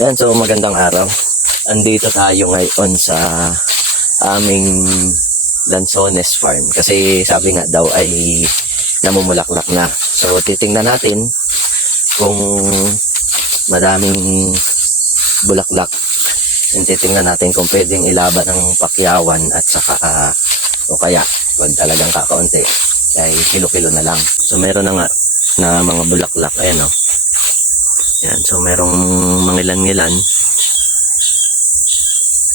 Yan, so magandang araw. Andito tayo ngayon sa aming Lanzones Farm. Kasi sabi nga daw ay namumulaklak na. So titingnan natin kung madaming bulaklak. Yung titingnan natin kung pwedeng ilaban ng pakyawan at saka ah, o kaya wag talagang kakaunti ay kilo-kilo na lang. So meron na nga na mga bulaklak. Ayan o. Yan, so merong mangilan-ngilan.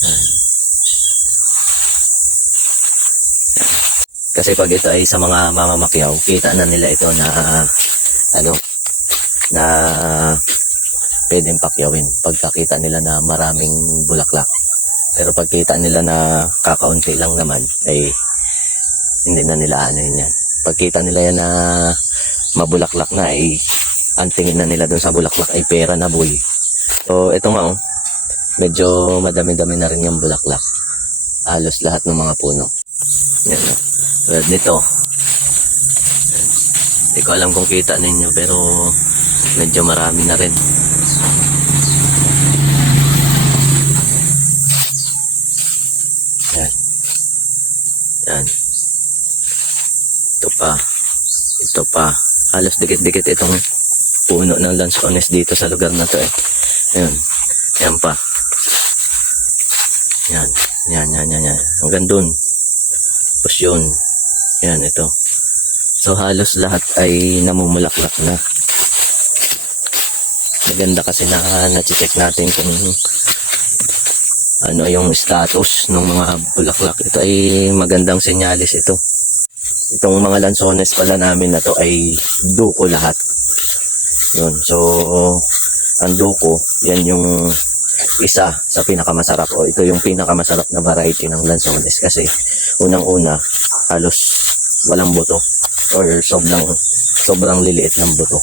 Yan. Kasi pag ito ay sa mga mamamakyaw, kita na nila ito na ano na pwedeng pakyawin pagkakita nila na maraming bulaklak. Pero pagkita nila na kakaunti lang naman, ay hindi na nila ano yan. Pagkita nila yan na mabulaklak na, ay ang tingin na nila dun sa bulaklak ay pera na boy. So, ito nga oh, medyo madami-dami na rin yung bulaklak. Halos lahat ng mga puno. Yan oh. Tulad nito. Hindi ko alam kung kita ninyo pero medyo marami na rin. Yan. Yan. Ito pa. Ito pa. Halos dikit-dikit itong puno ng lansones dito sa lugar na to eh. Ayun. Yan pa. Yan. Yan, yan, yan, yan. Hanggang dun. Tapos yun. Yan, ito. So halos lahat ay namumulaklak na. Maganda kasi na na-check natin kung ano yung status ng mga bulaklak. Ito ay magandang senyalis ito. Itong mga lansones pala namin na to ay duko lahat. Yun. So, ang duko, yan yung isa sa pinakamasarap o ito yung pinakamasarap na variety ng lansones kasi unang-una halos walang buto or sobrang sobrang liliit ng buto.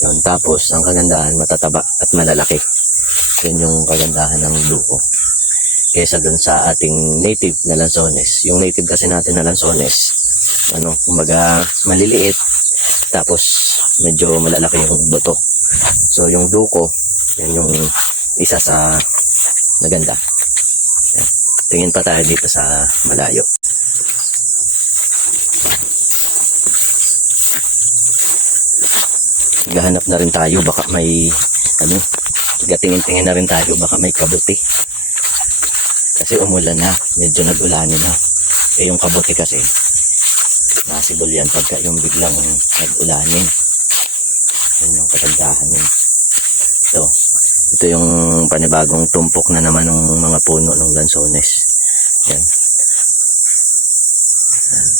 Yun. Tapos, ang kagandahan, matataba at malalaki. Yan yung kagandahan ng duko. Kesa dun sa ating native na lansones. Yung native kasi natin na lansones, ano, kumbaga maliliit, tapos medyo malalaki yung buto. So yung duko, yan yung isa sa maganda. Yan. Tingin pa tayo dito sa malayo. Gahanap na rin tayo, baka may ano, gatingin-tingin na rin tayo, baka may kabuti. Kasi umulan na, medyo nag-ulanin na. Eh yung kabuti kasi, nasibol yan pagka yung biglang nag-ulanin. Yan yung kagandahan yun. Ito, ito yung panibagong tumpok na naman ng mga puno ng lansones. Yan. Yan.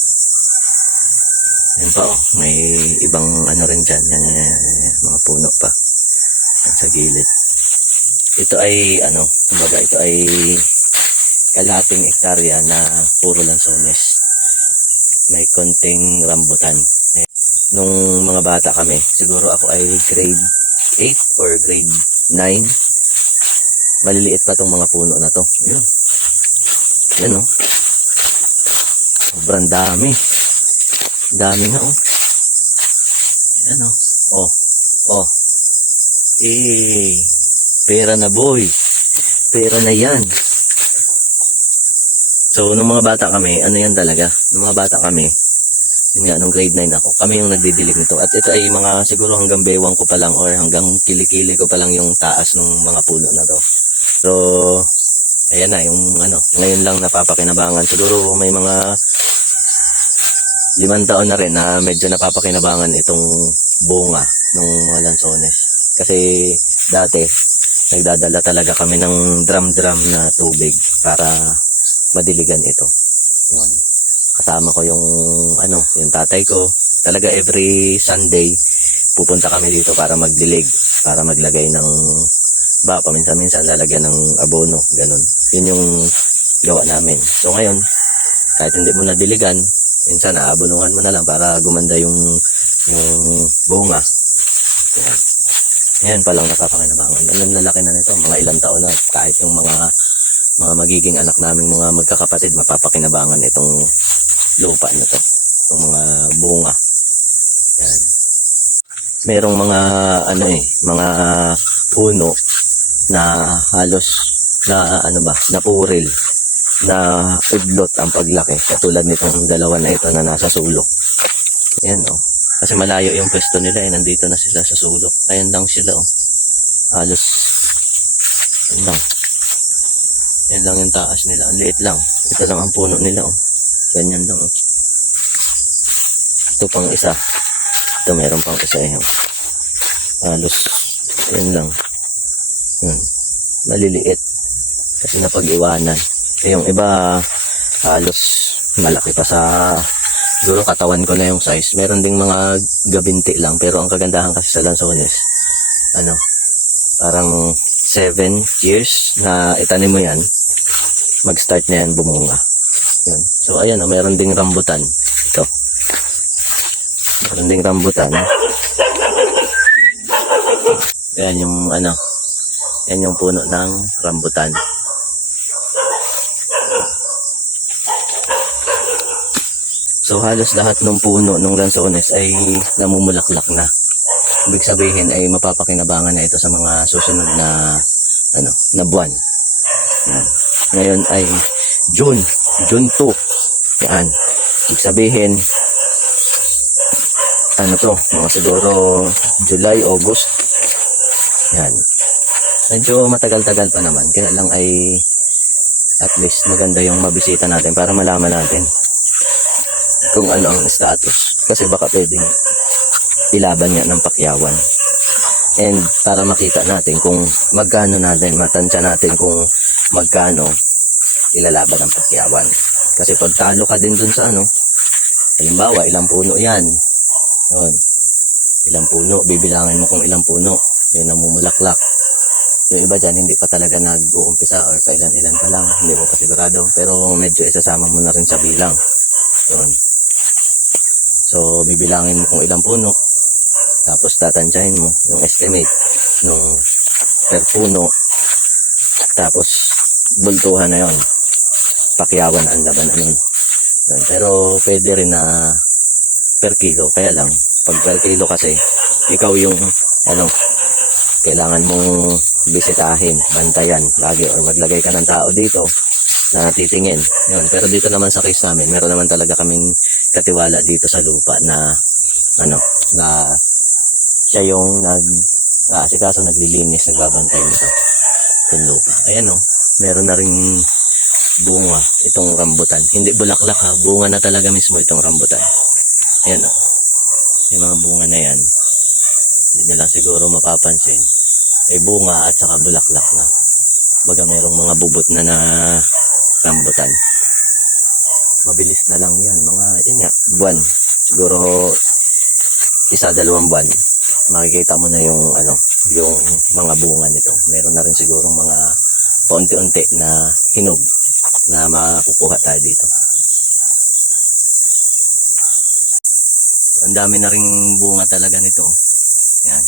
Yan pa oh, may ibang ano rin dyan. Yan, yan, yan, yan, mga puno pa. Yan sa gilid. Ito ay ano, kumbaga ito ay kalahating ektarya na puro lansones may konting rambutan. Eh, nung mga bata kami, siguro ako ay grade 8 or grade 9. Maliliit pa tong mga puno na to. Ayun. Yan oh. Sobrang dami. Dami na oh. Yan oh. Oh. Oh. Eh. Pera na boy. Pera na yan. So, nung mga bata kami, ano yan talaga? Nung mga bata kami, yun nga, nung grade 9 ako, kami yung nagdidilig nito. At ito ay mga siguro hanggang bewang ko pa lang or hanggang kilikili ko pa lang yung taas ng mga puno na to. So, ayan na, yung ano, ngayon lang napapakinabangan. Siguro may mga limang taon na rin na medyo napapakinabangan itong bunga ng mga lansones. Kasi dati, nagdadala talaga kami ng drum-drum na tubig para madiligan ito. Yun. Kasama ko yung ano, yung tatay ko. Talaga every Sunday pupunta kami dito para magdilig, para maglagay ng ba paminsan-minsan lalagyan ng abono, ganun. Yun yung gawa namin. So ngayon, kahit hindi mo nadiligan, Minsan, aabunuhan mo na lang para gumanda yung, yung bunga. Yan. Yan pa lang nakapakinabangan. Ganun lalaki na nito, mga ilang taon na. Kahit yung mga mga magiging anak naming mga magkakapatid, mapapakinabangan itong lupa na to. Itong mga bunga. Yan. Merong mga ano eh, mga puno na halos na ano ba, napuril na udlot ang paglaki katulad nitong dalawa na ito na nasa sulok. Yan oh. Kasi malayo yung pwesto nila eh, nandito na sila sa sulok. Ayan lang sila oh. Halos yan lang. Yan lang yung taas nila. Ang liit lang. Ito lang ang puno nila oh. Ganyan lang oh. Ito pang isa. Ito meron pang isa eh. oh. Halos yan lang. Yun. Maliliit. Kasi napag-iwanan. Yung iba, halos malaki pa sa siguro katawan ko na yung size. Meron ding mga gabinti lang. Pero ang kagandahan kasi sa lansones, ano, parang 7 years na itanim mo yan, mag-start na yan bumunga. Yun. So, ayan, oh, meron ding rambutan. Ito. Meron ding rambutan. Yan yung ano, yan yung puno ng rambutan. So halos lahat ng puno ng lansones ay namumulaklak na. Ibig sabihin ay mapapakinabangan na ito sa mga susunod na ano, na buwan. Ngayon ay June, June 2. Yan. Ibig sabihin ano to, mga siguro July, August. Yan. Medyo matagal-tagal pa naman. Kaya lang ay at least maganda yung mabisita natin para malaman natin kung ano ang status. Kasi baka pwedeng ilaban niya ng pakyawan. And para makita natin kung magkano natin, matansya natin kung magkano ilalaban ng pakyawan. Kasi pag talo ka din dun sa ano, halimbawa ilang puno yan. Yun. Ilang puno, bibilangin mo kung ilang puno. Yun ang mumulaklak. Yung iba dyan, hindi pa talaga nag-uumpisa or kailan-ilan pa lang. Hindi mo pa sigurado. Pero medyo isasama mo na rin sa bilang. Yun. So, bibilangin mo kung ilang puno. Tapos tatansyahin mo yung estimate nung per puno. Tapos, bultuhan na yon Pakyawan ang laban na. Yun. Pero, pwede rin na per kilo. Kaya lang, pag per kilo kasi, ikaw yung, ano, kailangan mong bisitahin, bantayan, lagi, or maglagay ka ng tao dito na titingin. Yun. Pero dito naman sa case namin, meron naman talaga kaming katiwala dito sa lupa na, ano, na siya yung nag, ah, si kaso naglilinis, nagbabantay nito. Itong lupa. Ayan o, meron na ring bunga itong rambutan. Hindi bulaklak ha, bunga na talaga mismo itong rambutan. Ayan o. Yung mga bunga na yan, hindi nyo siguro mapapansin. May bunga at saka bulaklak na. Baga merong mga bubot na na rambutan. Mabilis na lang yan. Mga, yun nga, buwan. Siguro, isa, dalawang buwan. Makikita mo na yung, ano, yung mga bunga nito. Meron na rin sigurong mga paunti-unti na hinog na makukuha tayo dito. So, ang dami na ring bunga talaga nito. Yan.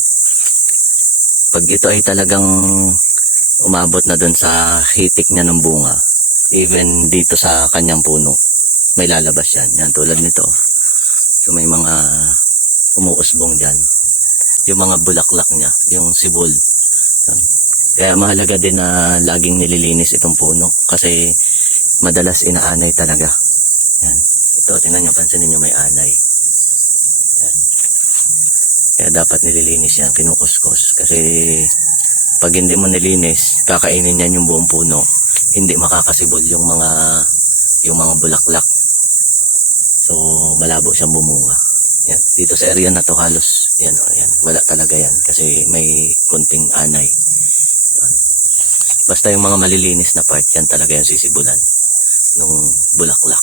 Pag ito ay talagang umabot na dun sa hitik niya ng bunga, even dito sa kanyang puno, may lalabas yan. Yan, tulad nito. So, may mga umuusbong dyan. Yung mga bulaklak niya, yung sibol. Yan. Kaya mahalaga din na laging nililinis itong puno kasi madalas inaanay talaga. Yan. Ito, tingnan nyo, pansinin nyo may anay. Yan. Kaya dapat nililinis yan, kinukuskus. Kasi pag hindi mo nilinis, kakainin yan yung buong puno. Hindi makakasibol yung mga yung mga bulaklak. So, malabo siyang bumunga. Yan. Dito sa area na to halos, yan, oh, yan. Wala talaga yan kasi may kunting anay. Yan. Basta yung mga malilinis na part, yan talaga yung sisibulan nung bulaklak.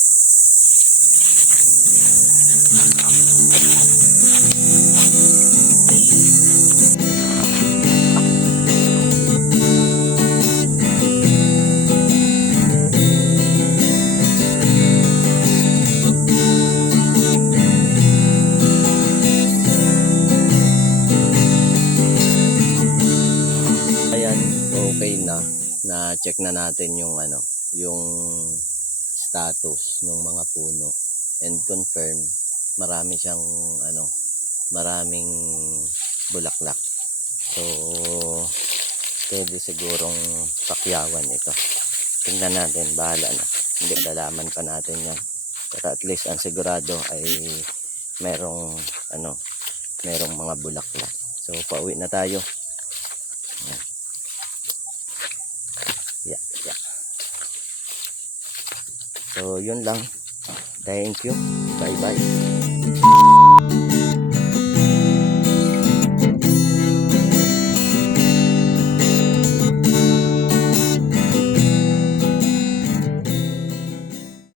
Check na natin yung ano, yung status ng mga puno and confirm marami siyang ano, maraming bulaklak. So, pwede sigurong pakyawan ito. Tingnan natin, bahala na. Hindi, dalaman pa natin yan. Pero at least ang sigurado ay merong ano, merong mga bulaklak. So, pauwi na tayo. Yan. So, yun lang. Thank you. Bye-bye.